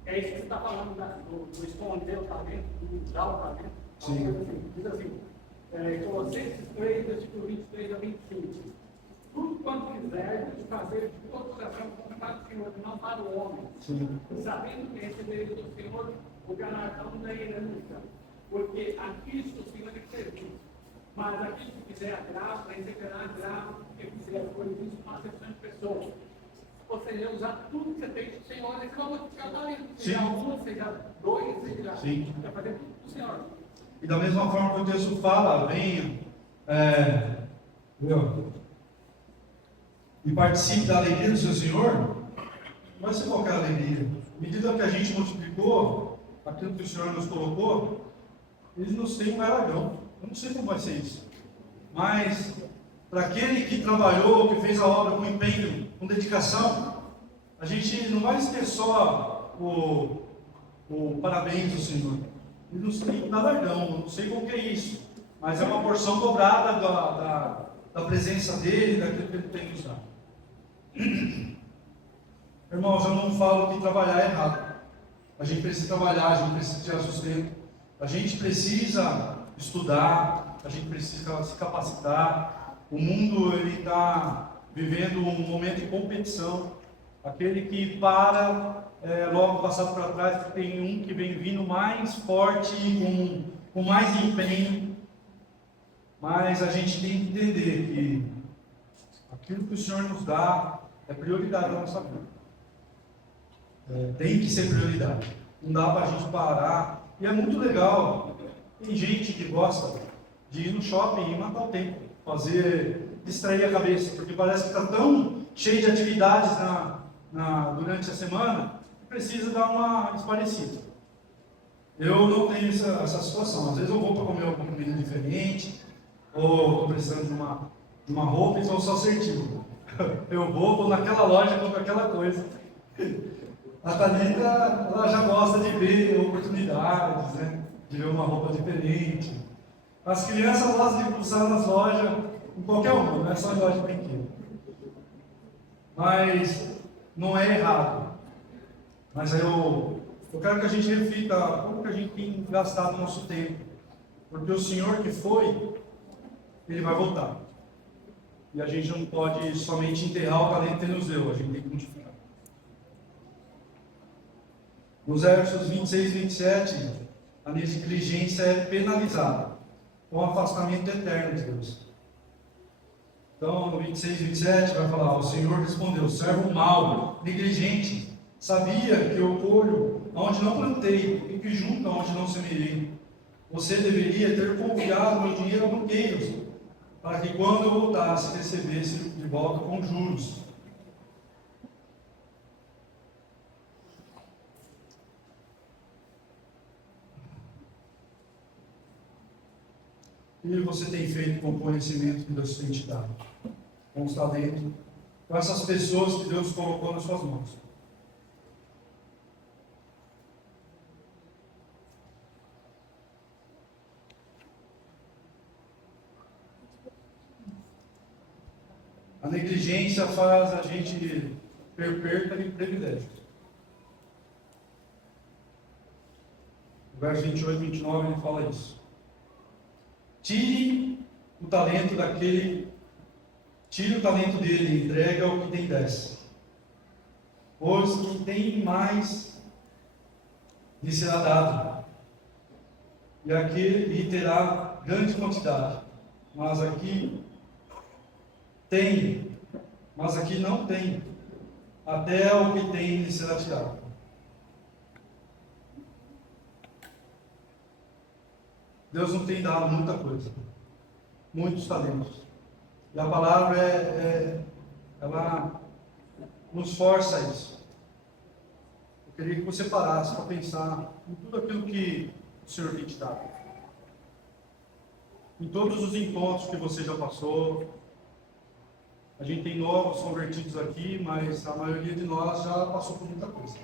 É isso que você está falando do esconder o talento, do usar o talento. Sim. Diz assim, Colossenses 3, versículo 23 a 25. Tudo quanto quiser fazer de todo o coração para o Senhor, não para o homem. Sim. Sabendo que recebereis do Senhor o galardão da herança, porque a Cristo o Senhor é servido. Mas aquele que quiser a graça, receberá a graça, que quiser, por isso, uma acepção de pessoas. Ou seja, usar tudo que você tem do Senhor, e você vai multiplicar o talento. Seja um, seja dois, seja. Sim. Vai fazer tudo do Senhor. E da mesma forma que o texto fala, venha e participe da alegria do seu Senhor, não vai ser qualquer alegria. À medida que a gente multiplicou aquilo que o Senhor nos colocou, Ele nos tem um galardão. Eu não sei como vai ser isso. Mas, para aquele que trabalhou, que fez a obra com empenho, com dedicação, a gente não vai ter só o parabéns do Senhor. Ele nos tem um galardão. Eu não sei como que é isso. Mas é uma porção dobrada da presença dele, daquilo que ele tem nos dado. Irmãos, eu não falo que trabalhar é errado. A gente precisa trabalhar, a gente precisa tirar sustento. A gente precisa estudar, a gente precisa se capacitar. O mundo está vivendo um momento de competição. Aquele que logo passado para trás, tem um que vem vindo mais forte, com mais empenho. Mas a gente tem que entender que aquilo que o Senhor nos dá é prioridade da nossa vida. Tem que ser prioridade. Não dá para a gente parar. E é muito legal. Tem gente que gosta de ir no shopping e matar o tempo, distrair a cabeça, porque parece que está tão cheio de atividades durante a semana que precisa dar uma esparecida. Eu não tenho essa situação. Às vezes eu vou para comer alguma comida diferente, ou estou precisando de uma roupa e sou só assertivo. Eu vou naquela loja, compro aquela coisa. A Thalita, ela já gosta de ver oportunidades, né? De ver uma roupa diferente. As crianças gostam de pulsar nas lojas, em qualquer uma, não é só em loja de brinquedo. Mas não é errado. Mas eu quero que a gente reflita como que a gente tem gastado o nosso tempo. Porque o Senhor que foi, Ele vai voltar. E a gente não pode somente enterrar o talento que Ele nos deu, a gente tem que multiplicar. Nos versos 26 e 27, a negligência é penalizada com o afastamento eterno de Deus. Então, no 26 e 27 vai falar: o Senhor respondeu, servo mau, negligente, sabia que eu colho onde não plantei e que junto onde não semeei. Você deveria ter confiado meu dinheiro a banqueiros, para que quando eu voltasse, recebesse de volta com juros. O que você tem feito com o conhecimento que Deus tem te dado? Com os talentos, com essas pessoas que Deus colocou nas suas mãos. A negligência faz a gente ter perda de privilégios. O verso 28 e 29 ele fala isso. Tire o talento dele e entregue ao que tem 10. Pois quem tem mais lhe será dado, e aquele lhe terá grande quantidade. Mas aqui não tem, até o que tem lhe será tirado. Deus não tem dado muita coisa, muitos talentos. E a palavra ela nos força a isso. Eu queria que você parasse para pensar em tudo aquilo que o Senhor tem te dado. Em todos os encontros que você já passou, A gente tem novos convertidos aqui, mas a maioria de nós já passou por muita coisa.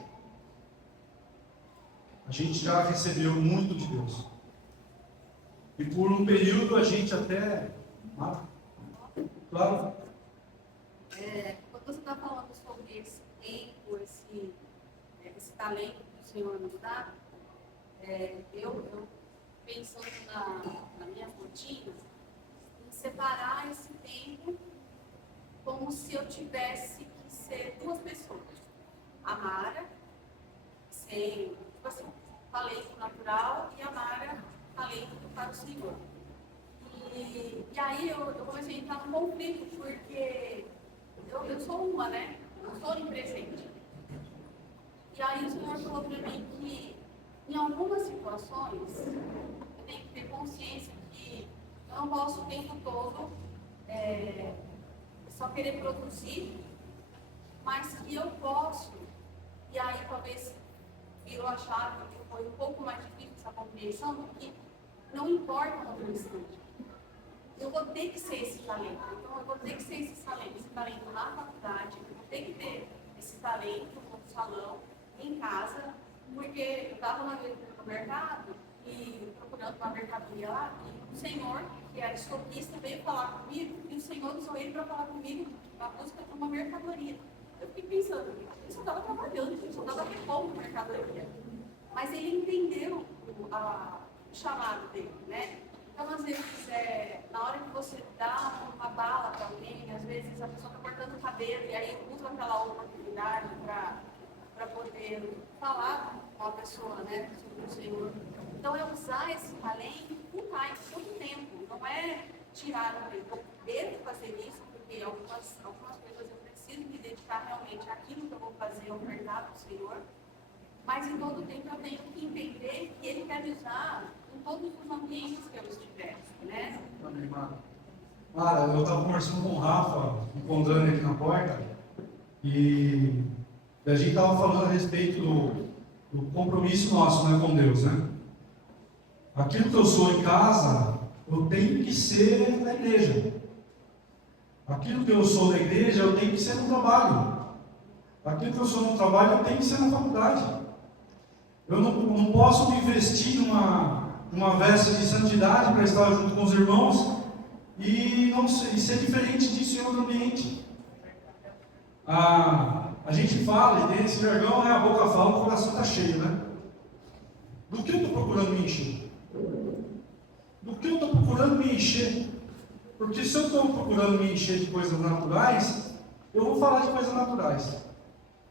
A gente já recebeu muito de Deus. E por um período a gente até... Claro. Quando você está falando sobre esse tempo, esse talento que o Senhor nos dá, eu pensando na minha rotina, em separar esse tempo como se eu tivesse que ser duas pessoas. A Mara, sem, tipo assim, talento natural, e a Mara, talento para o Senhor. E aí eu comecei a entrar num conflito, porque eu sou uma, né? Eu sou onipresente. E aí o Senhor falou para mim que em algumas situações eu tenho que ter consciência que eu não posso o tempo todo só querer produzir, mas que eu posso, e aí talvez virou a chave, que foi um pouco mais difícil essa compreensão, porque não importa a publicidade. Eu vou ter que ser esse talento. Então, eu vou ter que ser esse talento na faculdade, eu vou ter que ter esse talento no salão, em casa, porque eu estava no mercado e procurando uma mercadoria lá, e o senhor, que era estoquista, veio falar comigo, e o senhor usou ele para falar comigo a busca de uma mercadoria. Eu fiquei pensando, ele só estava trabalhando, ele só estava repondo mercadoria. Mas ele entendeu o chamado dele, né? Então, às vezes, na hora que você dá uma bala para alguém, às vezes a pessoa está cortando o cabelo e aí usa aquela oportunidade para poder falar com a pessoa, né, sobre o Senhor. Então, é usar esse talento full time, todo tempo. Não é tirar o tempo. Eu devo fazer isso, porque algumas coisas eu preciso me dedicar realmente àquilo que eu vou fazer, ofertar para o Senhor. Mas em todo tempo eu tenho que entender que Ele quer me usar em todos os ambientes que eu estiver, né? Mara, eu estava conversando com o Rafa, encontrando ele aqui na porta, e a gente estava falando a respeito do compromisso nosso, né, com Deus, né? Aquilo que eu sou em casa, eu tenho que ser na igreja. Aquilo que eu sou na igreja, eu tenho que ser no trabalho. Aquilo que eu sou no trabalho, eu tenho que ser na faculdade. Eu não posso me vestir numa veste de santidade para estar junto com os irmãos e ser diferente disso em outro ambiente. A gente fala, e tem esse jargão, a boca fala, o coração está cheio, né? Do que eu estou procurando me encher? Do que eu estou procurando me encher? Porque se eu estou procurando me encher de coisas naturais, eu vou falar de coisas naturais.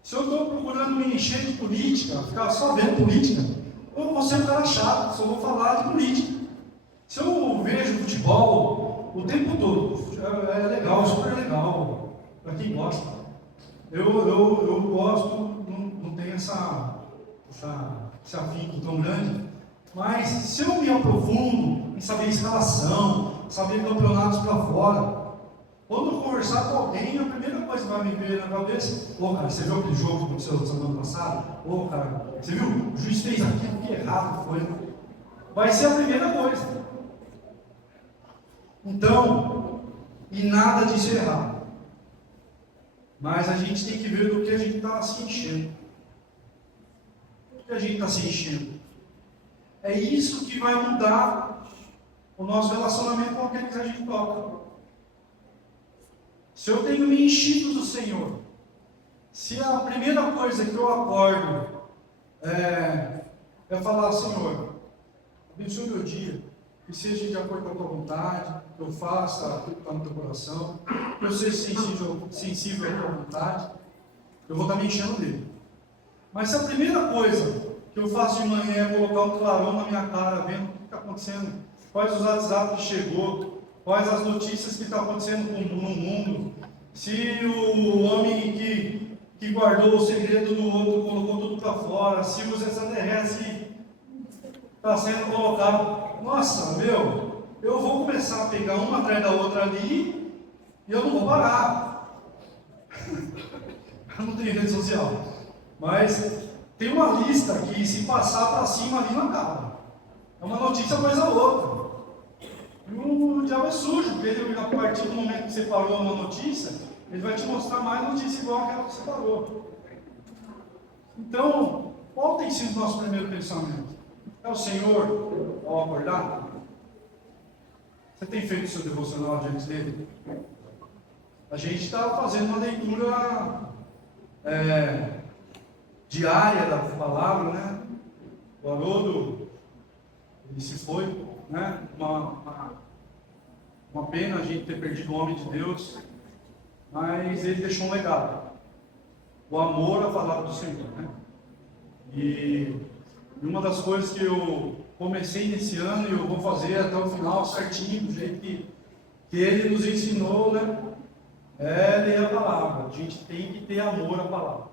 Se eu estou procurando me encher de política, ficar só vendo política, eu vou ser um cara chato, só vou falar de política. Se eu vejo futebol o tempo todo, é legal, super legal, para quem gosta. Eu gosto, não tenho esse afinco tão grande, mas se eu me aprofundo em saber escalação, saber campeonatos para fora, quando eu conversar com alguém, a primeira coisa que vai me vir na cabeça: cara, você viu aquele jogo que aconteceu na semana passada? Cara, você viu? O juiz fez aquilo que errado foi. Vai ser a primeira coisa. Então, e nada disso é errado. Mas a gente tem que ver do que a gente está se enchendo. Do que a gente está se enchendo. É isso que vai mudar o nosso relacionamento com aquele que a gente toca. Se eu tenho me enchido do Senhor, se a primeira coisa que eu acordo é falar: Senhor, abençoe o meu dia, que seja de acordo com a tua vontade, que eu faça aquilo que está no teu coração, que eu seja sensível à tua vontade, eu vou estar me enchendo dele. Mas se a primeira coisa que eu faço de manhã é colocar um clarão na minha cara, vendo o que está acontecendo, quais os WhatsApp que chegou, quais as notícias que estão acontecendo no mundo, se o homem que guardou o segredo do outro colocou tudo para fora, se os extraterrestres está sendo colocado, nossa, eu vou começar a pegar uma atrás da outra ali e eu não vou parar. Eu não tenho rede social, mas tem uma lista que, se passar para cima ali, não acaba. É uma notícia após a outra. E o diabo é sujo, porque ele, a partir do momento que você parou uma notícia, Ele vai te mostrar mais notícia igual aquela que você parou. Então, qual tem sido o nosso primeiro pensamento? É o Senhor ao acordar? Você tem feito o seu devocional diante dele? A gente está fazendo uma leitura diária da palavra, né? O Haroldo, ele se foi, né? Uma pena a gente ter perdido o homem de Deus, mas ele deixou um legado. O amor à palavra do Senhor, né? E uma das coisas que eu comecei nesse ano e eu vou fazer até o final certinho, do jeito que ele nos ensinou, né? É ler a palavra. A gente tem que ter amor à palavra.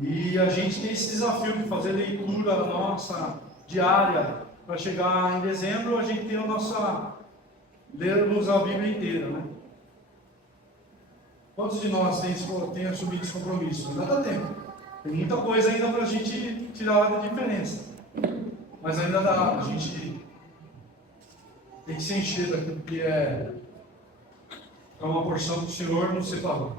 E a gente tem esse desafio de fazer leitura nossa diária, para chegar em dezembro a gente tem a nossa, lermos a Bíblia inteira, né? Quantos de nós têm assumido esse compromisso? Ainda dá tempo. Tem muita coisa ainda para a gente tirar a diferença. Mas ainda dá, a gente tem que se encher daquilo que é uma porção que o Senhor nos separou.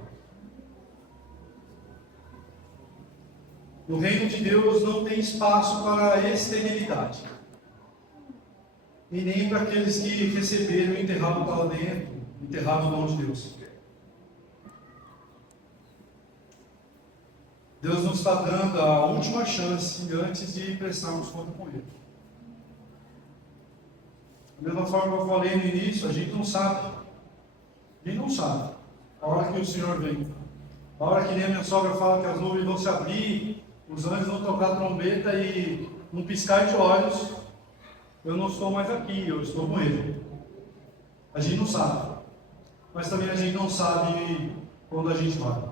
No reino de Deus não tem espaço para a esterilidade. E nem para aqueles que receberam e enterraram o talento, enterraram o dom de Deus. Deus nos está dando a última chance antes de prestarmos conta com Ele. Da mesma forma que eu falei no início, a gente não sabe. A gente não sabe a hora que o Senhor vem. A hora que nem a minha sogra fala que as nuvens vão se abrir, os anjos vão tocar a trombeta e num piscar de olhos, eu não estou mais aqui, eu estou com Ele. A gente não sabe. Mas também a gente não sabe quando a gente vai.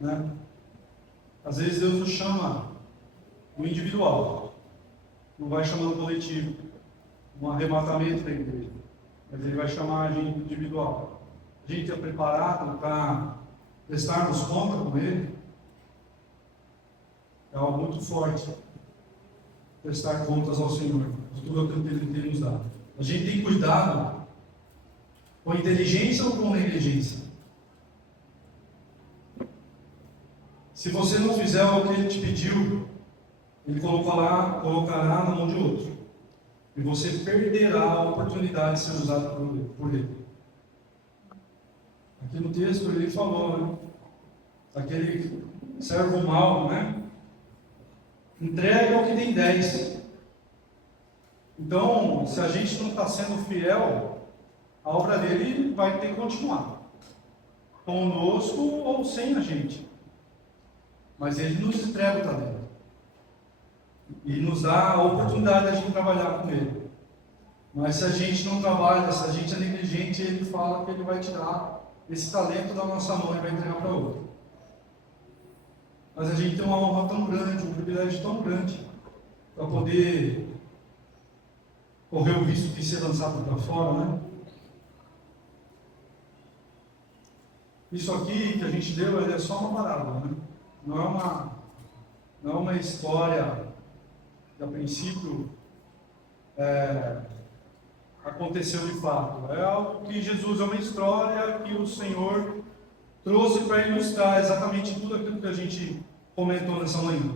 Né? Às vezes Deus nos chama no individual. Não vai chamar no coletivo. Um arrematamento da igreja. Mas Ele vai chamar a gente individual. A gente é preparado para prestarmos conta com Ele. É algo muito forte. Prestar contas ao Senhor. De tudo aquilo que Ele tem nos dado. A gente tem cuidado com inteligência ou com negligência. Se você não fizer o que Ele te pediu, Ele colocará na mão de outro. E você perderá a oportunidade de ser usado por Ele. Aqui no texto ele falou, né? Aquele servo mau, né? Entrega o que tem 10. Então, se a gente não está sendo fiel, a obra dele vai ter que continuar. Conosco ou sem a gente. Mas ele nos entrega o talento. E nos dá a oportunidade de a gente trabalhar com ele. Mas se a gente não trabalha, se a gente é negligente, ele fala que ele vai tirar esse talento da nossa mão e vai entregar para outro. Mas a gente tem uma honra tão grande, um privilégio tão grande, para poder correr o risco de ser lançado para fora, né? Isso aqui que a gente deu é só uma parábola, né? Não é uma história que a princípio aconteceu de fato. É algo que Jesus, é uma história que o Senhor trouxe para ilustrar exatamente tudo aquilo que a gente comentou nessa manhã.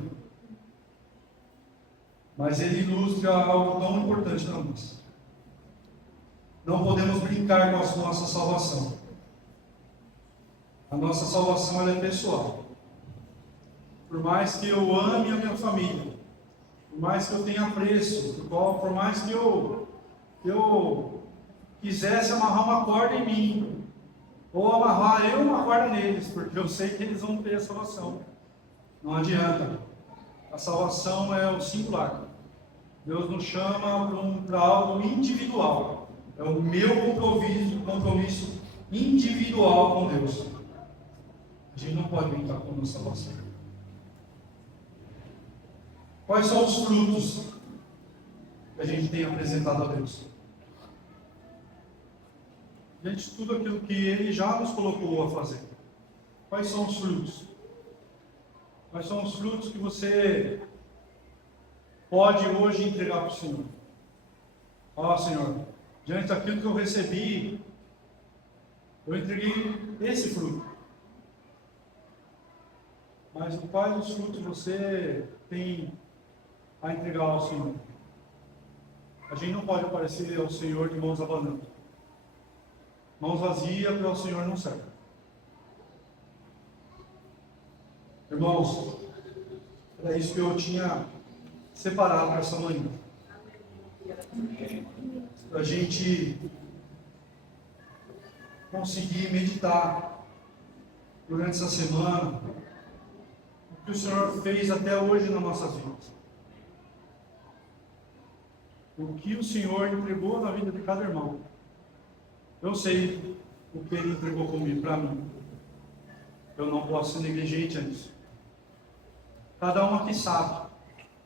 Mas ele ilustra algo tão importante para nós. Não podemos brincar com a nossa salvação. A nossa salvação ela é pessoal. Por mais que eu ame a minha família, por mais que eu tenha apreço, por mais que eu quisesse amarrar uma corda em mim, ou amarrar eu uma corda neles, porque eu sei que eles vão ter a salvação. Não adianta. A salvação é o singular. Deus nos chama para algo individual. É o meu compromisso individual com Deus. A gente não pode brincar com a nossa salvação. Quais são os frutos que a gente tem apresentado a Deus? Diante de tudo aquilo que Ele já nos colocou a fazer. Quais são os frutos? Quais são os frutos que você pode hoje entregar para o Senhor? Ó Senhor, diante daquilo que eu recebi, Eu entreguei esse fruto. Mas o quais dos frutos você tem a entregar ao Senhor? A gente não pode aparecer ao Senhor de mãos abanando. Mãos vazias para o Senhor não serve. Irmãos, era isso que eu tinha separado para essa manhã. Para a gente conseguir meditar durante essa semana o que o Senhor fez até hoje nas nossas vidas. O que o Senhor entregou na vida de cada irmão. Eu sei o que Ele entregou comigo, para mim. Eu não posso ser negligente nisso. Cada um aqui sabe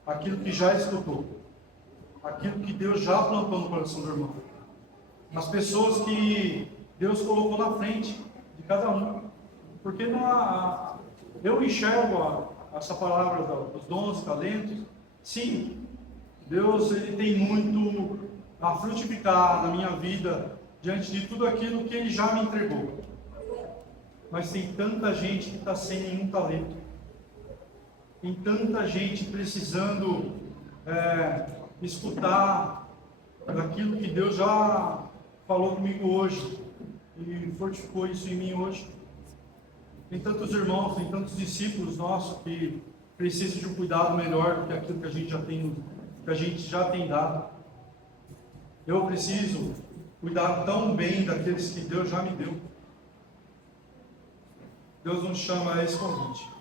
aquilo que já escutou, aquilo que Deus já plantou no coração do irmão. As pessoas que Deus colocou na frente de cada um. Porque eu enxergo essa palavra dos dons e talentos. Sim, Deus ele tem muito a frutificar na minha vida diante de tudo aquilo que Ele já me entregou. Mas tem tanta gente que está sem nenhum talento. Tem tanta gente precisando escutar daquilo que Deus já falou comigo hoje e fortificou isso em mim hoje. Tem tantos irmãos, tem tantos discípulos nossos que precisam de um cuidado melhor do que aquilo que a gente já tem dado. Eu preciso cuidar tão bem daqueles que Deus já me deu. Deus nos chama a esse convite.